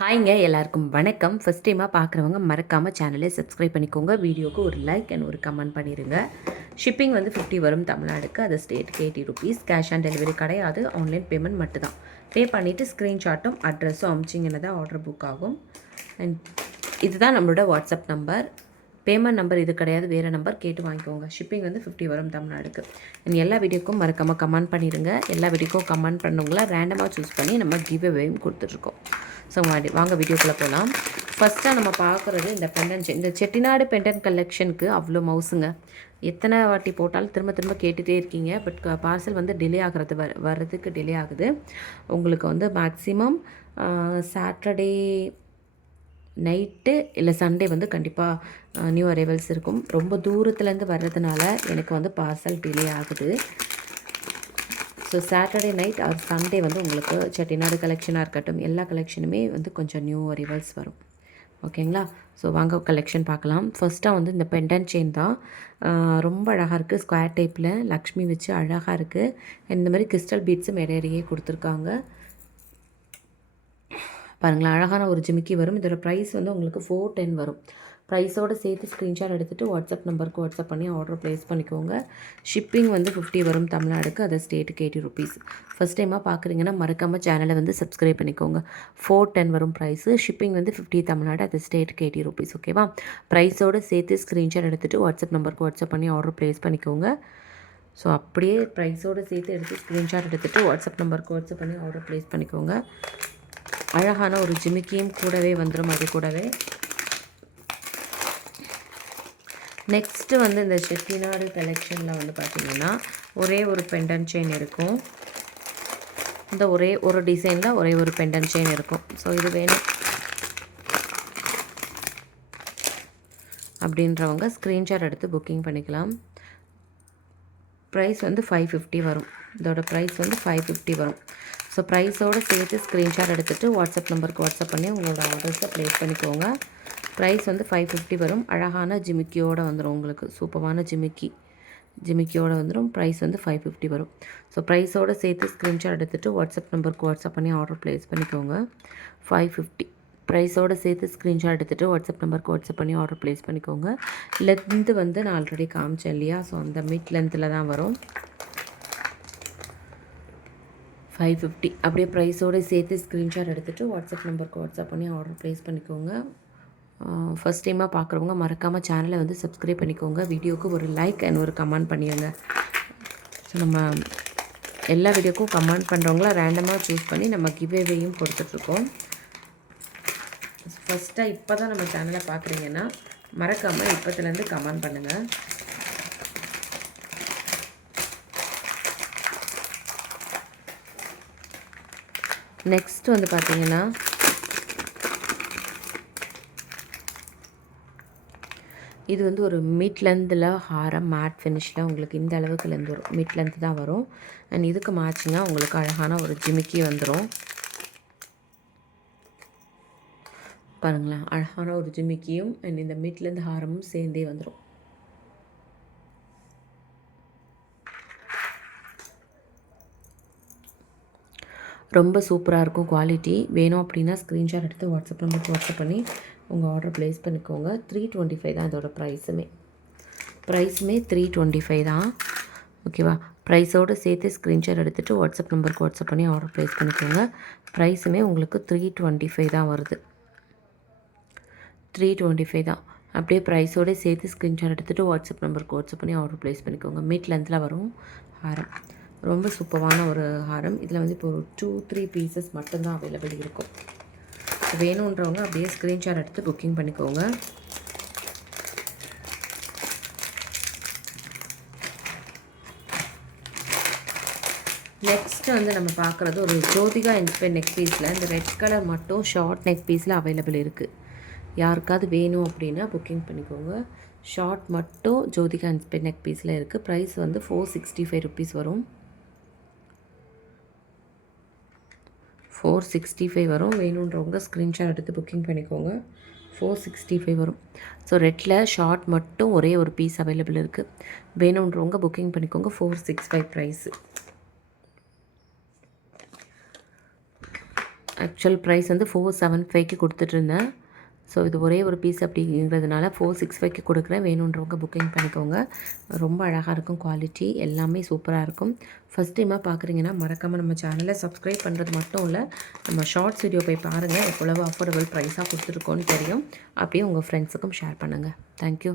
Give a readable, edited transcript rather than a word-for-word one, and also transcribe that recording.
ஹாய்ங்க எல்லாருக்கும் வணக்கம். ஃபஸ்ட் டைமாக பார்க்குறவங்க மறக்காமல் சேனலை சப்ஸ்கிரைப் பண்ணிக்கோங்க. வீடியோவுக்கு ஒரு லைக் அண்ட் ஒரு கமெண்ட் பண்ணிடுங்க. ஷிப்பிங் வந்து 50 வரும் தமிழ்நாடுக்கு. அது ஸ்டேட்டுக்கு 80 ருபீஸ். கேஷ் ஆன் டெலிவரி கிடையாது. ஆன்லைன் பேமெண்ட் மட்டும்தான். பே பண்ணிவிட்டு ஸ்க்ரீன்ஷாட்டும் அட்ரஸும் அமிச்சிங்கன்னா தான் ஆர்டர் புக் ஆகும். அண்ட் இதுதான் நம்மளோட வாட்ஸ்அப் நம்பர். பேமெண்ட் நம்பர் இது கிடையாது, வேறு நம்பர் கேட்டு வாங்கிக்கோங்க. ஷிப்பிங் வந்து 50 வரும் தமிழ்நாடுக்கு. அண்ட் எல்லா வீடியோக்கும் மறக்காமல் கமெண்ட் பண்ணிடுங்க. எல்லா வீடியோக்கும் கமெண்ட் பண்ணவங்கள ரேண்டமாக சூஸ் பண்ணி நம்ம கிவ் அவேயும் கொடுத்துட்ருக்கோம். ஸோ வாங்க வீடியோக்குள்ளே போகலாம். ஃபஸ்ட்டாக நம்ம பார்க்குறது இந்த பெண்டன் இந்த செட்டிநாடு பெண்டன் கலெக்ஷனுக்கு அவ்வளோ மவுசுங்க. எத்தனை வாட்டி போட்டாலும் திரும்ப திரும்ப கேட்டுகிட்டே இருக்கீங்க. பட் பார்சல் வந்து டிலே ஆகிறது வர்றதுக்கு டிலே ஆகுது. உங்களுக்கு வந்து மேக்ஸிமம் சாட்டர்டே நைட்டு இல்லை சண்டே வந்து கண்டிப்பாக நியூ அரைவல்ஸ் இருக்கும். ரொம்ப தூரத்துலேருந்து வர்றதுனால எனக்கு வந்து பார்சல் டிலே ஆகுது. So Saturday night R Sunday வந்து உங்களுக்கு செட்டிநாடு கலெக்ஷனாக இருக்கட்டும், எல்லா கலெக்ஷனுமே வந்து கொஞ்சம் நியூ அரைவல்ஸ் வரும். ஓகேங்களா? ஸோ வாங்க கலெக்ஷன் பார்க்கலாம். ஃபஸ்ட்டாக வந்து இந்த பெண்டன் செயின் தான். ரொம்ப அழகாக இருக்குது. ஸ்கொயர் டைப்பில் லக்ஷ்மி வச்சு அழகாக இருக்குது. இந்த மாதிரி கிறிஸ்டல் பீட்ஸும் இடையிடையே கொடுத்துருக்காங்க. பாருங்களேன், அழகான ஒரு ஜிமிக்கி வரும். இதோட ப்ரைஸ் வந்து உங்களுக்கு 410 வரும். ப்ரைஸோடு சேர்த்து ஸ்க்ரீன்ஷாட் எடுத்துகிட்டு வாட்ஸ்அப் நம்பருக்கு வாட்ஸ்அப் பண்ணி ஆர்டர் ப்ளேஸ் பண்ணிக்கோங்க. ஷிப்பிங் வந்து 50 வரும் தமிழ்நாடுக்கு. அது ஸ்டேட்டுக்கு 80 ருபீஸ். ஃபஸ்ட் டைமாக பார்க்குறீங்கன்னா மறக்காமல் சேனலை வந்து சப்ஸ்கிரைப் பண்ணிக்கோங்க. 410 வரும் ப்ரைஸு. ஷிப்பிங் வந்து 50 தமிழ்நாடு. அது ஸ்டேட்டுக்கு 80 ருபீஸ். ஓகேவா? ப்ரைஸோடு சேர்த்து ஸ்க்ரீன்ஷாட் எடுத்துகிட்டு வாட்ஸ்அப் நம்பருக்கு வாட்ஸ்அப் பண்ணி ஆர்டர் ப்ளேஸ் பண்ணிக்கோங்க. ஸோ அப்படியே ப்ரைஸோடு சேர்த்து எடுத்து ஸ்க்ரீன்ஷாட் எடுத்துகிட்டு வாட்ஸ்அப் நம்பருக்கு வாட்ஸ்அப் பண்ணி ஆர்டர் ப்ளேஸ் பண்ணிக்கோங்க. அழகான ஒரு ஜிமிக்கியும் கூடவே வந்துடும். அது கூடவே நெக்ஸ்ட்டு வந்து இந்த செட்டிநாடு கலெக்ஷனில் வந்து பார்த்திங்கன்னா ஒரே ஒரு பெண்டன் செயின் இருக்கும். இந்த ஒரே ஒரு டிசைனில் ஒரே ஒரு பெண்டன் செயின் இருக்கும். ஸோ இது வேணும் அப்படின்றவங்க ஸ்க்ரீன்ஷாட் எடுத்து புக்கிங் பண்ணிக்கலாம். ப்ரைஸ் வந்து 550 வரும். இதோட ப்ரைஸ் வந்து 550 வரும். ஸோ ப்ரைஸோடு சேர்த்து ஸ்க்ரீன்ஷாட் எடுத்துகிட்டு வாட்ஸ்அப் நம்பருக்கு வாட்ஸ்அப் பண்ணி உங்களோட ஆர்டர்ஸை ப்ளேஸ் பண்ணிக்கோங்க. ப்ரைஸ் வந்து 550 வரும். அழகான ஜிமிக்கியோடு வந்துடும். உங்களுக்கு சூப்பரான ஜிமிக்கியோடு வந்துடும். ப்ரைஸ் வந்து 550 வரும். ஸோ ப்ரைஸோடு சேர்த்து ஸ்க்ரீன்ஷாட் எடுத்துகிட்டு வாட்ஸ்அப் நம்பருக்கு வாட்ஸ்அப் பண்ணி ஆர்டர் ப்ளேஸ் பண்ணிக்கோங்க. 550 ப்ரைஸோடு சேர்த்து ஸ்க்ரீன்ஷாட் எடுத்துகிட்டு வாட்ஸ்அப் நம்பருக்கு வாட்ஸ்அப் பண்ணி ஆர்டர் ப்ளேஸ் பண்ணிக்கோங்க. லென்த்து வந்து நான் ஆல்ரெடி காமிச்சேன் இல்லையா? ஸோ அந்த மிட் லென்த்தில் தான் வரும். 550 அப்படியே ப்ரைஸோடு சேர்த்து ஸ்க்ரீன்ஷாட் எடுத்துகிட்டு வாட்ஸ்அப் நம்பருக்கு வாட்ஸ்அப் பண்ணி ஆர்டர் ப்ளேஸ் பண்ணிக்கோங்க. ஃபஸ்ட் டைமாக பார்க்குறவங்க மறக்காமல் சேனலை வந்து சப்ஸ்கிரைப் பண்ணிக்கோங்க. வீடியோவுக்கு ஒரு லைக் அண்ட் ஒரு கமெண்ட் பண்ணிடுங்க. ஸோ நம்ம எல்லா வீடியோக்கும் கமெண்ட் பண்ணுறவங்கள ரேண்டமாக சூஸ் பண்ணி நம்ம கிவ்அவேயும் கொடுத்துட்ருக்கோம். ஃபஸ்ட்டாக இப்போ தான் நம்ம சேனலை பார்க்குறீங்கன்னா மறக்காமல் இப்போத்துலேருந்து கமெண்ட் பண்ணுங்கள். நெக்ஸ்ட் வந்து பார்த்திங்கன்னா இது வந்து ஒரு மிட் லென்த்தில் ஹாரம் மேட் ஃபினிஷில் உங்களுக்கு இந்த அளவுக்கு லென்த் வரும். மிட் லென்த் தான் வரும். அண்ட் இதுக்கு மேட்சிங்காக உங்களுக்கு அழகான ஒரு ஜிமிக்கி வந்துடும். பாருங்களேன், அழகான ஒரு ஜிமிக்கியும் அண்ட் இந்த மிட் லென்த் ஹாரமும் சேர்ந்தே வந்துடும். ரொம்ப சூப்பராக இருக்கும். குவாலிட்டி வேணும் அப்படின்னா ஸ்க்ரீன்ஷாட் எடுத்து வாட்ஸ்அப் நம்பருக்கு வாட்ஸ்அப் பண்ணி உங்கள் ஆர்டர் ப்ளேஸ் பண்ணிக்கோங்க. 325 தான் இதோட ப்ரைஸுமே 325 தான். ஓகேவா? ப்ரைஸோடு சேர்த்து ஸ்க்ரீன்ஷாட் எடுத்துகிட்டு வாட்ஸ்அப் நம்பருக்கு வாட்ஸ்அப் பண்ணி ஆர்டர் ப்ளேஸ் பண்ணிக்கோங்க. ப்ரைஸுமே உங்களுக்கு 325 தான் வருது. 325 தான். அப்படியே ப்ரைஸோடு சேர்த்து ஸ்க்ரீன்ஷாட் எடுத்துகிட்டு வாட்ஸ்அப் நம்பருக்கு வாட்ஸ்அப் பண்ணி ஆர்டர் ப்ளேஸ் பண்ணிக்கோங்க. மிட் லென்த்தில் வரும் ஹாரம். ரொம்ப சூப்பரான ஒரு ஹாரம். இதில் வந்து இப்போ ஒரு 2-3 பீசஸ் மட்டும்தான் அவைலபிள் இருக்கும். வேணுன்றவங்க அப்படியே ஸ்க்ரீன்ஷாட் எடுத்து புக்கிங் பண்ணிக்கோங்க. நெக்ஸ்ட்டு வந்து நம்ம பார்க்குறது ஒரு ஜோதிகா இன்ஸ்பயர் நெக் பீஸில் இந்த ரெட் கலர் மட்டும் ஷார்ட் நெக் பீஸில் அவைலபிள் இருக்குது. யாருக்காவது வேணும் அப்படின்னா புக்கிங் பண்ணிக்கோங்க. ஷார்ட் மட்டும் ஜோதிகா இன்ஸ்பயர் நெக் பீஸில் இருக்குது. ப்ரைஸ் வந்து 465 ருபீஸ் வரும். 465 வரும். வேணுன்றவங்க ஸ்க்ரீன்ஷாட் எடுத்து புக்கிங் பண்ணிக்கோங்க. 465 வரும். ஸோ ரெட்டில் ஷார்ட் மட்டும் ஒரே ஒரு பீஸ் அவைலபிள் இருக்குது. வேணுன்றவங்க புக்கிங் பண்ணிக்கோங்க. 465 ப்ரைஸு. ஆக்சுவல் ப்ரைஸ் வந்து 475க்கு கொடுத்துட்ருந்தேன். ஸோ இது ஒரே ஒரு பீஸ் அப்படிங்கிறதுனால 465க்கு கொடுக்குறேன். வேணுன்றவங்க புக்கிங் பண்ணிக்கோங்க. ரொம்ப அழகாக இருக்கும், குவாலிட்டி எல்லாமே சூப்பராக இருக்கும். ஃபஸ்ட் டைமாக பார்க்குறீங்கன்னா மறக்காமல் நம்ம சேனலை சப்ஸ்கிரைப் பண்ணுறது மட்டும் இல்லை, நம்ம ஷார்ட்ஸ் வீடியோ போய் பாருங்கள். எவ்வளவு அஃபோர்டபுள் ப்ரைஸாக கொடுத்துருக்கோன்னு தெரியும். அப்படியே உங்கள் ஃப்ரெண்ட்ஸுக்கும் ஷேர் பண்ணுங்கள். தேங்க்யூ.